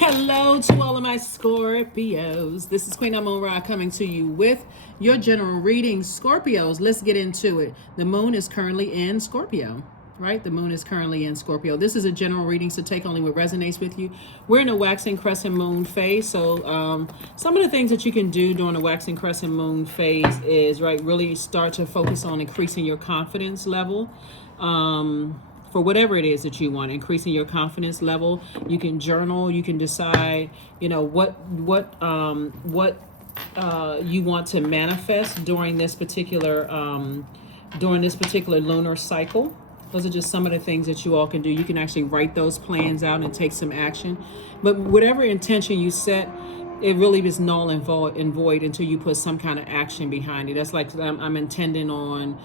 Hello to all of my Scorpios. This is Queen Amun Ra coming to you with your general reading. Scorpios, let's get into it. The moon is currently in Scorpio, right? The moon is currently in Scorpio. This is a general reading, so take only what resonates with you. We're in a waxing crescent moon phase, so some of the things that you can do during the waxing crescent moon phase is, right, really start to focus on increasing your confidence level. For whatever it is that you want, increasing your confidence level. You can journal. You can decide, what you want to manifest during this particular lunar cycle. Those are just some of the things that you all can do. You can actually write those plans out and take some action. But whatever intention you set, it really is null and void until you put some kind of action behind it. That's like I'm intending on,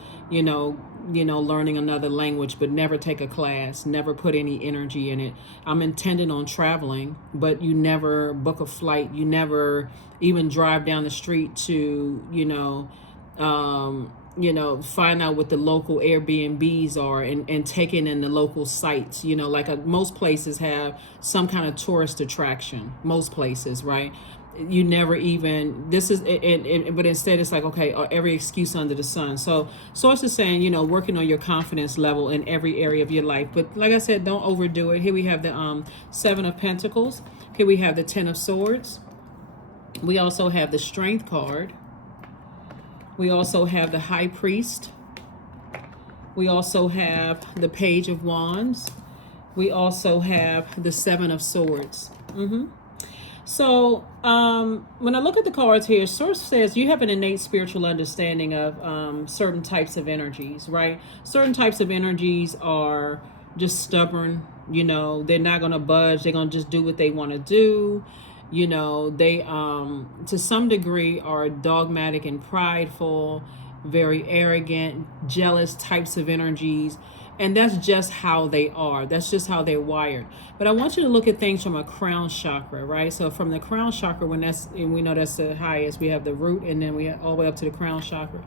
learning another language, but never take a class, never put any energy in it. I'm intending on traveling, but you never book a flight. You never even drive down the street to, find out what the local Airbnbs are and taking in the local sites. Most places have some kind of tourist attraction. Most places, right? You never even, but instead it's like, okay, every excuse under the sun. So Source is saying, working on your confidence level in every area of your life. But like I said, don't overdo it. Here we have the Seven of Pentacles. Here we have the Ten of Swords. We also have the Strength card. We also have the High Priest. We also have the Page of Wands. We also have the Seven of Swords. So when I look at the cards here, Source says you have an innate spiritual understanding of certain types of energies, right? Certain types of energies are just stubborn. They're not going to budge. They're going to just do what they want to do. They to some degree are dogmatic and prideful, very arrogant, jealous types of energies. And that's just how they are. That's just how they're wired. But I want you to look at things from a crown chakra, right? So from the crown chakra, and we know that's the highest, we have the root, and then we have all the way up to the crown chakra.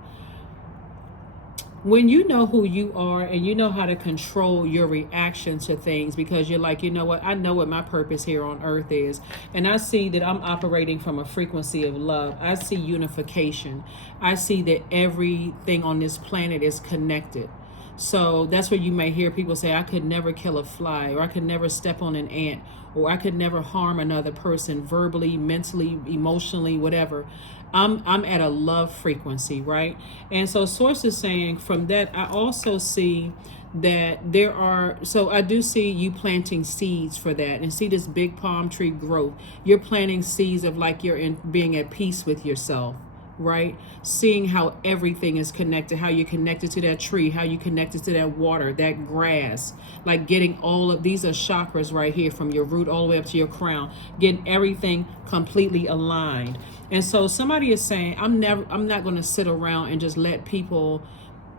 When you know who you are and you know how to control your reaction to things, because you're like, you know what, I know what my purpose here on earth is. And I see that I'm operating from a frequency of love. I see unification. I see that everything on this planet is connected. So that's where you may hear people say, I could never kill a fly, or I could never step on an ant, or I could never harm another person verbally, mentally, emotionally, whatever. I'm at a love frequency, right? And so Source is saying from that, I also see that I do see you planting seeds for that, and see this big palm tree growth. You're planting seeds of like being at peace with yourself. Right? Seeing how everything is connected, how you're connected to that tree, how you connected to that water, that grass, like getting all of these are chakras right here from your root all the way up to your crown, getting everything completely aligned. And so somebody is saying, I'm not going to sit around and just let people,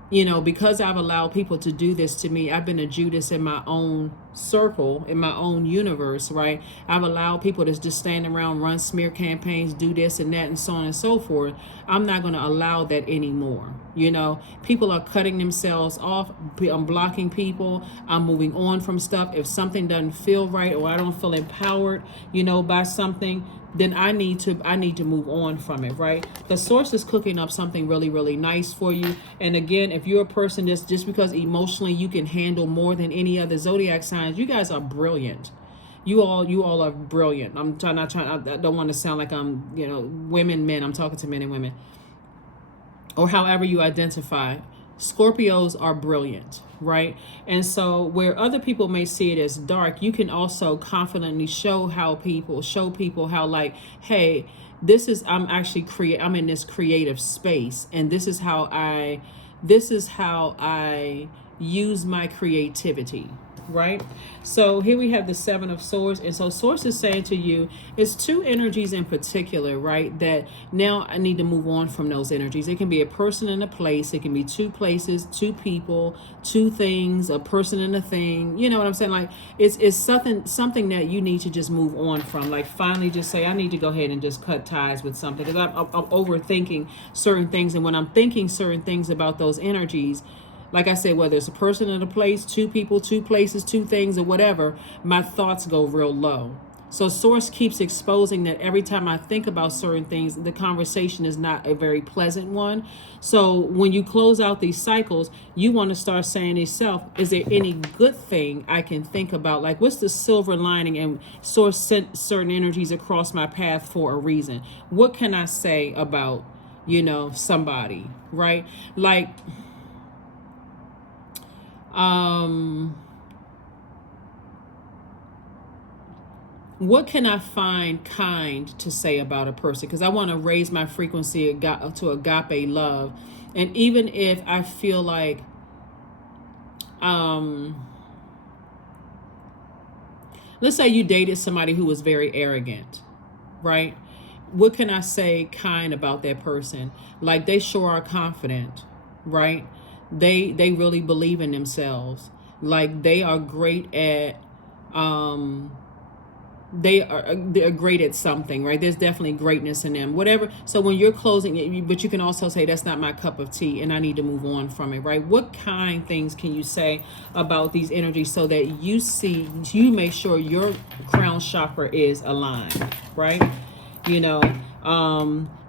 because I've allowed people to do this to me. I've been a Judas in my own circle, in my own universe, right? I've allowed people to just stand around, run smear campaigns, do this and that, and so on and so forth. I'm not going to allow that anymore. People are cutting themselves off. I'm blocking people. I'm moving on from stuff. If something doesn't feel right, or I don't feel empowered, by something, then I need to move on from it, right? The Source is cooking up something really, really nice for you. And again, if you're a person that's just because emotionally you can handle more than any other zodiac signs, you guys are brilliant. You all are brilliant. I don't want to sound like I'm, women, men. I'm talking to men and women, or however you identify. Scorpios are brilliant, right? And so where other people may see it as dark, you can also confidently show people how like, hey, I'm in this creative space, and this is how I use my creativity, right? So here we have the Seven of Swords. And so Source is saying to you, it's two energies in particular, right? That now I need to move on from those energies. It can be a person and a place. It can be two places, two people, two things, a person and a thing. You know what I'm saying? Like it's something that you need to just move on from. Like finally just say, I need to go ahead and just cut ties with something, because I'm overthinking certain things. And when I'm thinking certain things about those energies, like I said, whether it's a person and a place, two people, two places, two things, or whatever, my thoughts go real low. So source keeps exposing that every time I think about certain things, the conversation is not a very pleasant one. So when you close out these cycles, you want to start saying to yourself, is there any good thing I can think about? Like, what's the silver lining? And source sent certain energies across my path for a reason. What can I say about, somebody, right? Like, what can I find kind to say about a person? Because I want to raise my frequency to agape love. And even if I feel like, let's say you dated somebody who was very arrogant, right? What can I say kind about that person? Like, they sure are confident, right? They really believe in themselves. Like, they are great at, they're great at something, right? There's definitely greatness in them, whatever. So when you're closing it, but you can also say, that's not my cup of tea and I need to move on from it, right? What kind things can you say about these energies so that you make sure your crown chakra is aligned, right?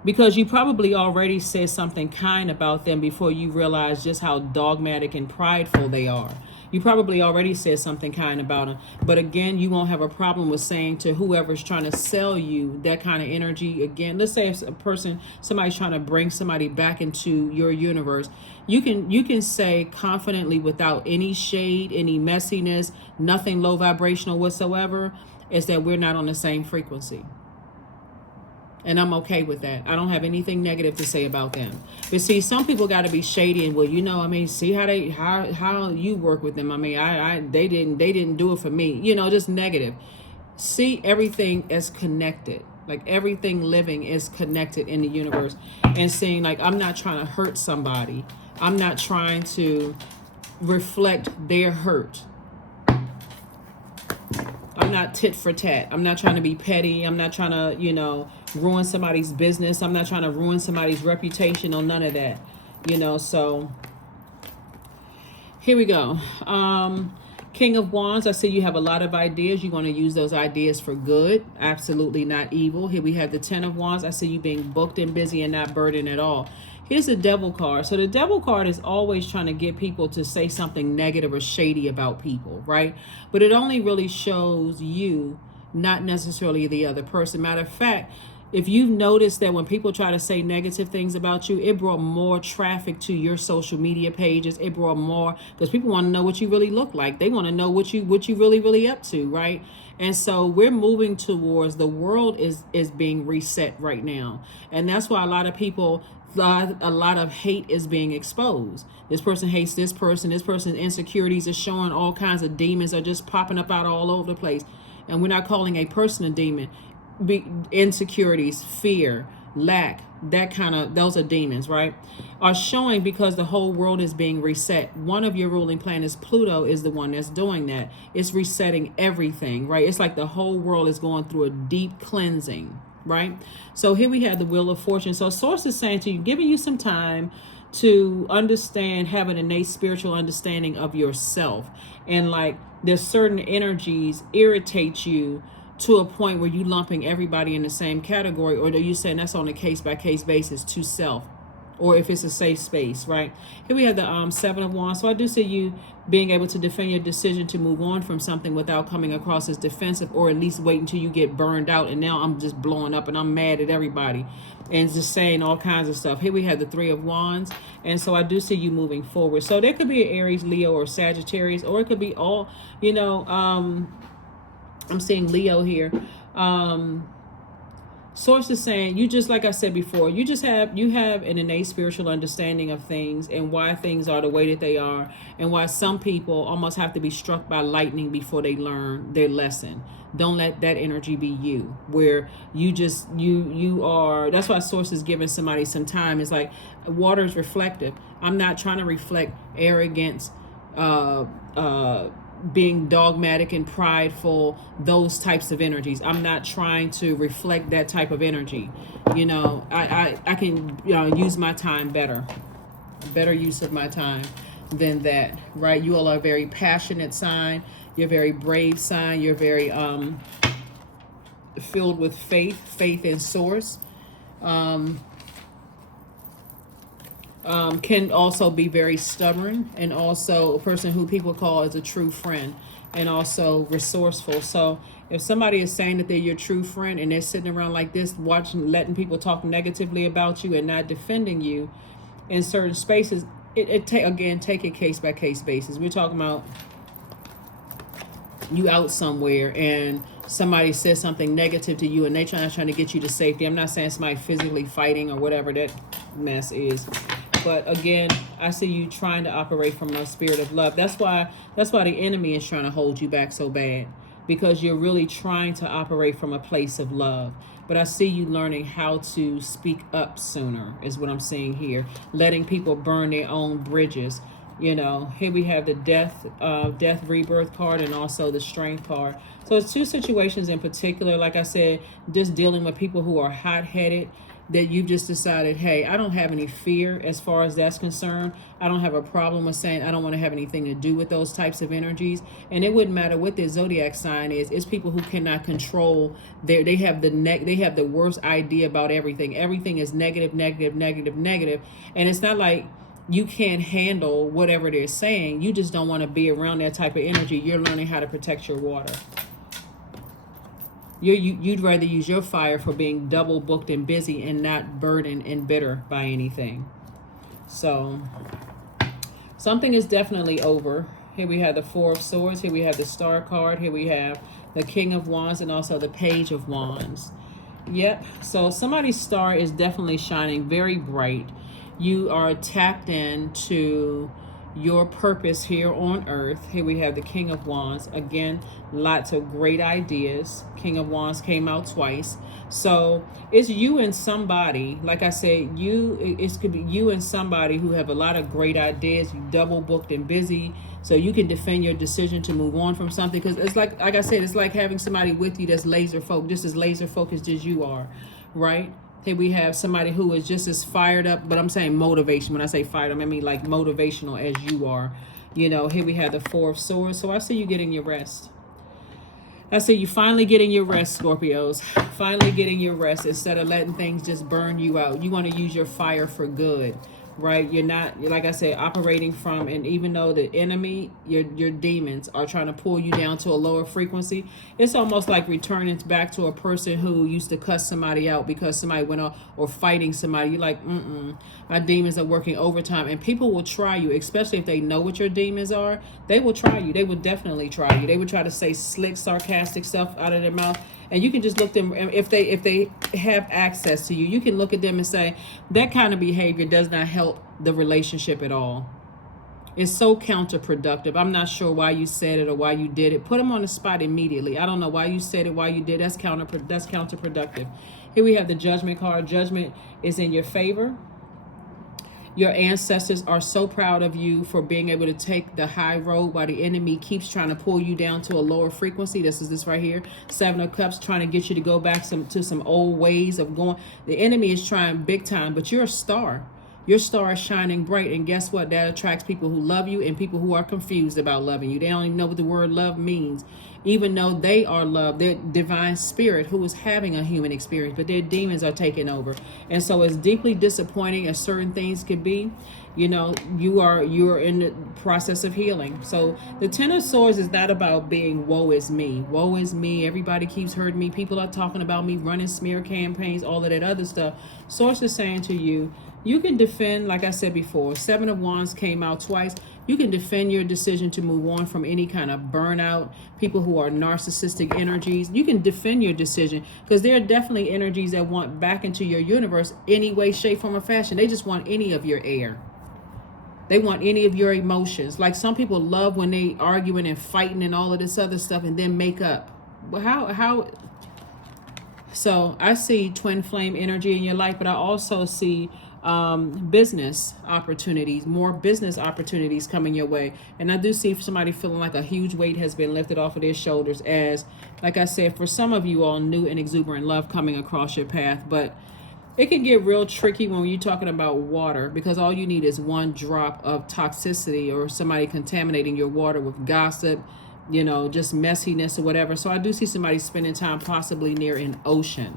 Because you probably already said something kind about them before you realize just how dogmatic and prideful they are. You probably already said something kind about them. But again, you won't have a problem with saying to whoever's trying to sell you that kind of energy. Again, let's say if somebody's trying to bring somebody back into your universe, you can say confidently, without any shade, any messiness, nothing low vibrational whatsoever, is that we're not on the same frequency. And I'm okay with that. I don't have anything negative to say about them. But see, some people got to be shady and, well, see how you work with them. They didn't do it for me. Just negative. See everything as connected. Like, everything living is connected in the universe. And seeing, like, I'm not trying to hurt somebody. I'm not trying to reflect their hurt. I'm not tit for tat. I'm not trying to be petty. I'm not trying to, ruin somebody's business. I'm not trying to ruin somebody's reputation or none of that. So here we go. King of Wands, I see you have a lot of ideas. You want to use those ideas for good. Absolutely not evil. Here we have the Ten of Wands. I see you being booked and busy and not burdened at all. Here's the Devil card. So the Devil card is always trying to get people to say something negative or shady about people, right? But it only really shows you, not necessarily the other person. Matter of fact, if you've noticed that when people try to say negative things about you, it brought more traffic to your social media pages. It brought more, because people want to know what you really look like. They want to know what you really up to, right? And so we're moving towards, the world is being reset right now. And that's why a lot of people, a lot of hate is being exposed. This person hates this person's insecurities are showing, all kinds of demons are just popping up out all over the place. And we're not calling a person a demon. Insecurities, fear, lack, those are demons, right? Are showing because the whole world is being reset. One of your ruling planets, Pluto, is the one that's doing that. It's resetting everything, right? It's like the whole world is going through a deep cleansing, right? So here we have the Wheel of Fortune. So Source is saying to you, giving you some time to understand, have an innate spiritual understanding of yourself. And like, there's certain energies irritate you to a point where you lumping everybody in the same category, or are you saying that's on a case-by-case basis to self, or if it's a safe space, right? Here we have the Seven of Wands. So I do see you being able to defend your decision to move on from something without coming across as defensive, or at least wait until you get burned out and now I'm just blowing up and I'm mad at everybody and just saying all kinds of stuff. Here we have the Three of Wands. And so I do see you moving forward. So there could be an Aries, Leo, or Sagittarius, or it could be all, I'm seeing Leo here. Source is saying, you just, like I said before, you have an innate spiritual understanding of things and why things are the way that they are, and why some people almost have to be struck by lightning before they learn their lesson. Don't let that energy be you, where you are. That's why Source is giving somebody some time. It's like, water is reflective. I'm not trying to reflect arrogance, being dogmatic and prideful, those types of energies. I'm not trying to reflect that type of energy. I can use my time better use of my time than that, right? You all are a very passionate sign. You're a very brave sign. You're very filled with faith in source. Can also be very stubborn, and also a person who people call as a true friend, and also resourceful. So if somebody is saying that they're your true friend and they're sitting around like this, watching, letting people talk negatively about you and not defending you in certain spaces, again, take it case by case basis. We're talking about you out somewhere and somebody says something negative to you and they trying to get you to safety. I'm not saying somebody physically fighting or whatever that mess is, but again, I see you trying to operate from a spirit of love. That's why the enemy is trying to hold you back so bad, because you're really trying to operate from a place of love. But I see you learning how to speak up sooner, is what I'm seeing here. Letting people burn their own bridges. You know, here we have the death rebirth card, and also the strength card. So it's two situations in particular. Like I said, just dealing with people who are hot-headed, that you've just decided, hey, I don't have any fear as far as that's concerned. I don't have a problem with saying I don't want to have anything to do with those types of energies. And it wouldn't matter what their zodiac sign is. It's people who cannot control they have the worst idea about everything. Everything is negative, negative, negative, negative. And it's not like you can't handle whatever they're saying. You just don't want to be around that type of energy. You're learning how to protect your water. You'd rather use your fire for being double booked and busy and not burdened and bitter by anything. So something is definitely over. Here we have the Four of Swords. Here we have the Star card. Here we have the King of Wands, and also the Page of Wands. Yep. So somebody's star is definitely shining very bright. You are tapped into your purpose here on earth. Here we have the King of Wands. Again, lots of great ideas. King of Wands came out twice. So it's you and somebody, like I said, it could be you and somebody who have a lot of great ideas. You double booked and busy, so you can defend your decision to move on from something. Because it's like I said, it's like having somebody with you that's laser focused, just as laser focused as you are, right? Here we have somebody who is just as fired up, but I'm saying motivation. When I say fired up, I mean like motivational as you are. You know, here we have the Four of Swords. So I see you getting your rest. I see you finally getting your rest, Scorpios. Finally getting your rest instead of letting things just burn you out. You want to use your fire for good, right? You're not, like I said, operating from, and even though the enemy, your demons are trying to pull you down to a lower frequency, it's almost like returning back to a person who used to cuss somebody out because somebody went off, or fighting somebody. You're like, my demons are working overtime. And people will try you, especially if they know what your demons are. They will try you. They will definitely try you. They would try to say slick, sarcastic stuff out of their mouth. And you can just look them, if they have access to you, you can look at them and say, that kind of behavior does not help the relationship at all. It's so counterproductive. I'm not sure why you said it or why you did it. Put them on the spot immediately. I don't know why you said it, why you did. That's counterproductive. Here we have the Judgment card. Judgment is in your favor. Your ancestors are so proud of you for being able to take the high road while the enemy keeps trying to pull you down to a lower frequency. This is this right here. Seven of Cups, trying to get you to go back to some old ways of going. The enemy is trying big time, but you're a star. Your star is shining bright, and guess what? That attracts people who love you and people who are confused about loving you. They don't even know what the word love means, even though they are love. They're divine spirit who is having a human experience, but their demons are taking over. And so as deeply disappointing as certain things could be, you know, you're in the process of healing. So the Ten of Swords is not about being woe is me. Woe is me. Everybody keeps hurting me. People are talking about me, running smear campaigns, all of that other stuff. Source is saying to you, you can defend, like I said before, Seven of Wands came out twice. You can defend your decision to move on from any kind of burnout, people who are narcissistic energies. You can defend your decision, because there are definitely energies that want back into your universe any way, shape, form, or fashion. They just want any of your air. They want any of your emotions. Like some people love when they arguing and fighting and all of this other stuff and then make up. Well, how? So I see twin flame energy in your life, but I also see business opportunities, more business opportunities coming your way. And I do see somebody feeling like a huge weight has been lifted off of their shoulders, as, like I said, for some of you all, new and exuberant love coming across your path. But it can get real tricky when you're talking about water, because all you need is one drop of toxicity or somebody contaminating your water with gossip, you know, just messiness or whatever. So I do see somebody spending time possibly near an ocean,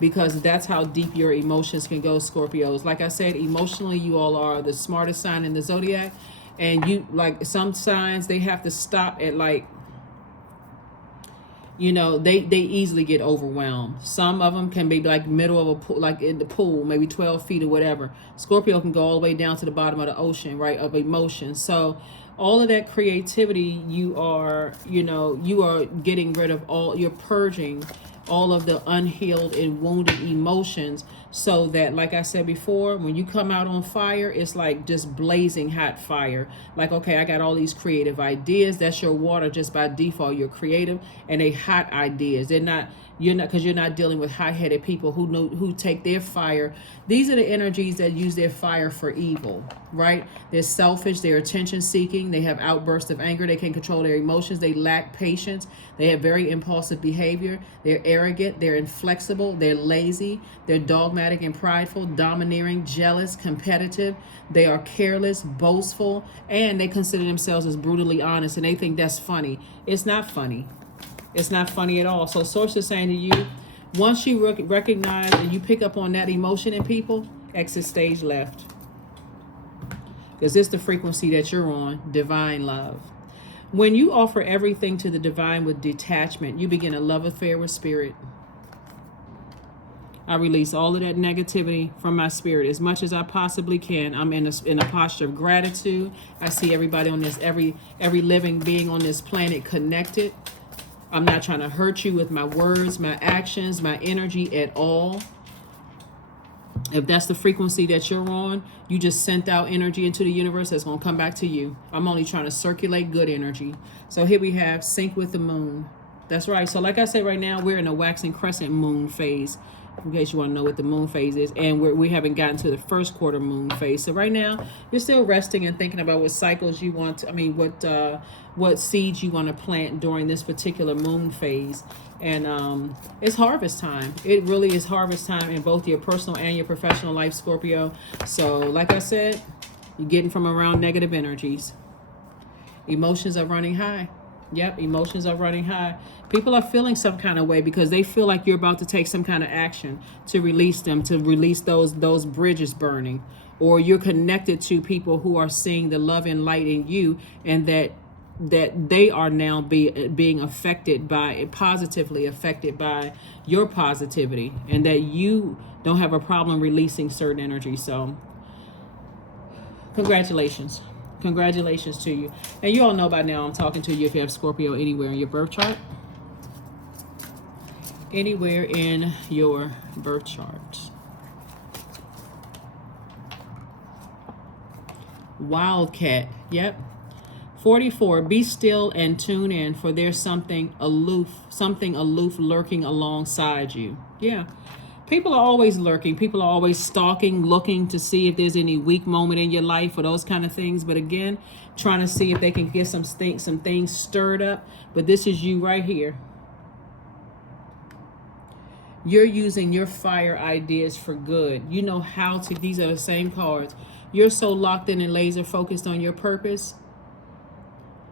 because that's how deep your emotions can go, Scorpios. Like I said, emotionally, you all are the smartest sign in the zodiac. And you, like, some signs, they have to stop at, like, you know, they easily get overwhelmed. Some of them can be like middle of a pool, like in the pool, maybe 12 feet or whatever. Scorpio can go all the way down to the bottom of the ocean, right, of emotion. So all of that creativity, you are, you know, you are getting rid of all, you're purging all of the unhealed and wounded emotions, so that, like I said before, when you come out on fire, it's like just blazing hot fire. Like, okay, I got all these creative ideas. That's your water just by default. You're creative, and they hot ideas. They're not, you're not, because you're not dealing with high-headed people who know, who take their fire. These are the energies that use their fire for evil, right? They're selfish, they're attention seeking, they have outbursts of anger, they can't control their emotions, they lack patience, they have very impulsive behavior, they're arrogant, they're inflexible, they're lazy, they're dogmatic and prideful, domineering, jealous, competitive, they are careless, boastful, and they consider themselves as brutally honest, and they think that's funny. It's not funny. It's not funny at all. So Source is saying to you, once you recognize and you pick up on that emotion in people, exit stage left. Because it's the frequency that you're on, divine love. When you offer everything to the divine with detachment, you begin a love affair with spirit. I release all of that negativity from my spirit as much as I possibly can. I'm in a posture of gratitude. I see everybody on this, every living being on this planet connected. I'm not trying to hurt you with my words, my actions, my energy at all. If that's the frequency that you're on, you just sent out energy into the universe that's going to come back to you. I'm only trying to circulate good energy. So here we have sync with the moon. That's right. So like I said, right now, we're in a waxing crescent moon phase, in case you want to know what the moon phase is. And we haven't gotten to the first quarter moon phase. So right now, you're still resting and thinking about what cycles you want to, what seeds you want to plant during this particular moon phase. And it's harvest time. It really is harvest time in both your personal and your professional life, Scorpio. So like I said, you're getting from around negative energies. Emotions are running high. Yep, emotions are running high. People are feeling some kind of way because they feel like you're about to take some kind of action to release them, to release those bridges burning. Or you're connected to people who are seeing the love and light in you, and that they are now being affected by, positively affected by your positivity, and that you don't have a problem releasing certain energy. So congratulations to you. And you all know by now I'm talking to you if you have Scorpio anywhere in your birth chart. Anywhere in your birth chart. Wildcat. Yep. 44, be still and tune in, for there's something aloof lurking alongside you. Yeah. People are always lurking. People are always stalking, looking to see if there's any weak moment in your life or those kind of things. But again, trying to see if they can get some things stirred up. But this is you right here. You're using your fire ideas for good. You know how to, these are the same cards. You're so locked in and laser focused on your purpose.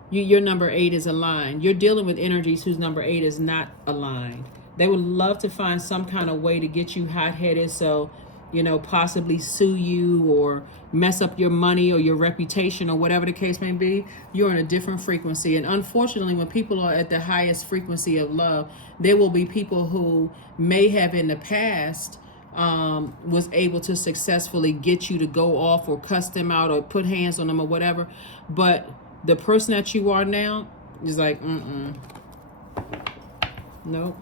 Your number 8 is aligned. You're dealing with energies whose number 8 is not aligned. They would love to find some kind of way to get you hot-headed, so, you know, possibly sue you or mess up your money or your reputation or whatever the case may be. You're in a different frequency. And unfortunately, when people are at the highest frequency of love, there will be people who may have in the past was able to successfully get you to go off or cuss them out or put hands on them or whatever. But the person that you are now is like, nope.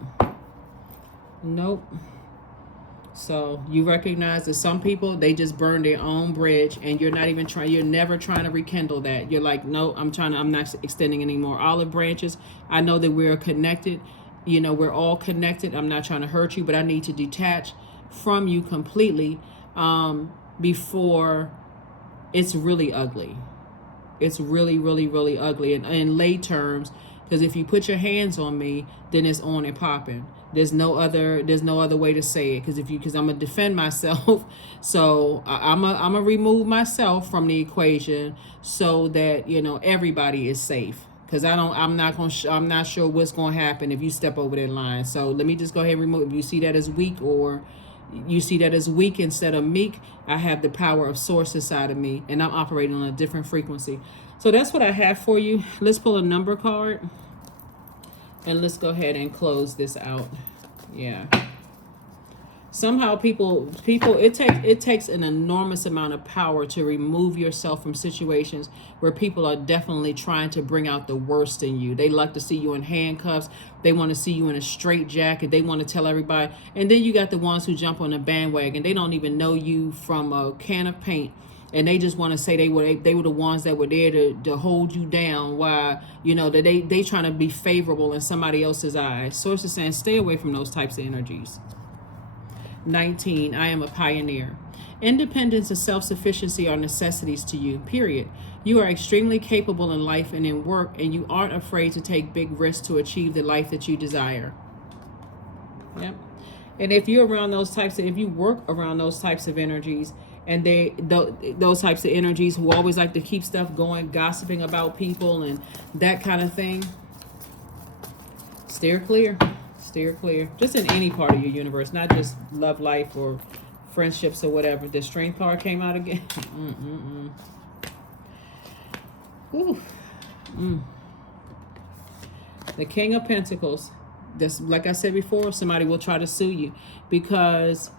So you recognize that some people, they just burn their own bridge, and you're never trying to rekindle that. You're like, no, I'm not extending any more olive branches. I know that we're connected. You know, we're all connected. I'm not trying to hurt you, but I need to detach from you completely before it's really ugly. It's really, really, really ugly. And in lay terms, because if you put your hands on me, then it's on and popping. There's no other way to say it. Because I'm gonna defend myself. So I'm gonna remove myself from the equation so that, you know, everybody is safe. because I'm not sure what's going to happen if you step over that line. So let me just go ahead and remove. If you see that as weak, or you see that as weak instead of meek, I have the power of source inside of me, and I'm operating on a different frequency. So that's what I have for you. Let's pull a number card, and let's go ahead and close this out. Yeah. Somehow people it takes an enormous amount of power to remove yourself from situations where people are definitely trying to bring out the worst in you. They like to see you in handcuffs. They want to see you in a straight jacket. They want to tell everybody. And then you got the ones who jump on the bandwagon. They don't even know you from a can of paint. And they just want to say they were the ones that were there to hold you down while, you know, that they trying to be favorable in somebody else's eyes. Source is saying stay away from those types of energies. 19, I am a pioneer. Independence and self-sufficiency are necessities to you, period. You are extremely capable in life and in work, and you aren't afraid to take big risks to achieve the life that you desire. Yep. And if you're around those types of, if you work around those types of energies, and those types of energies who always like to keep stuff going, gossiping about people and that kind of thing, steer clear. Steer clear. Just in any part of your universe, not just love life or friendships or whatever. The Strength card came out again. Ooh. The King of Pentacles. This, like I said before, somebody will try to sue you because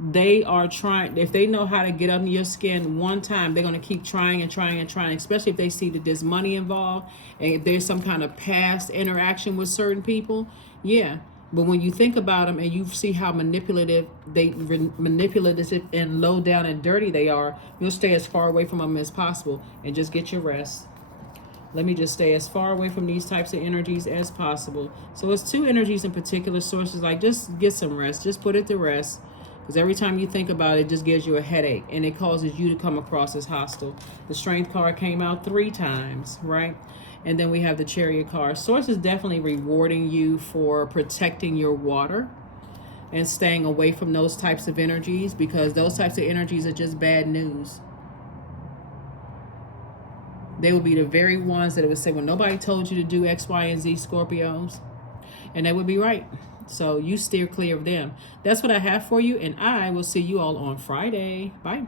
they are trying. If they know how to get under your skin one time, they're going to keep trying and trying and trying, especially if they see that there's money involved and if there's some kind of past interaction with certain people. Yeah. But when you think about them and you see how manipulative and low down and dirty they are, you'll stay as far away from them as possible and just get your rest. Let me just stay as far away from these types of energies as possible. So it's two energies in particular, sources, like just get some rest. Just put it to rest. Because every time you think about it, it just gives you a headache and it causes you to come across as hostile. The Strength card came out 3 times, right? And then we have the Chariot card. Source is definitely rewarding you for protecting your water and staying away from those types of energies, because those types of energies are just bad news. They will be the very ones that would say, well, nobody told you to do X, Y, and Z, Scorpios. And they would be right. So you steer clear of them. That's what I have for you, and I will see you all on Friday. Bye.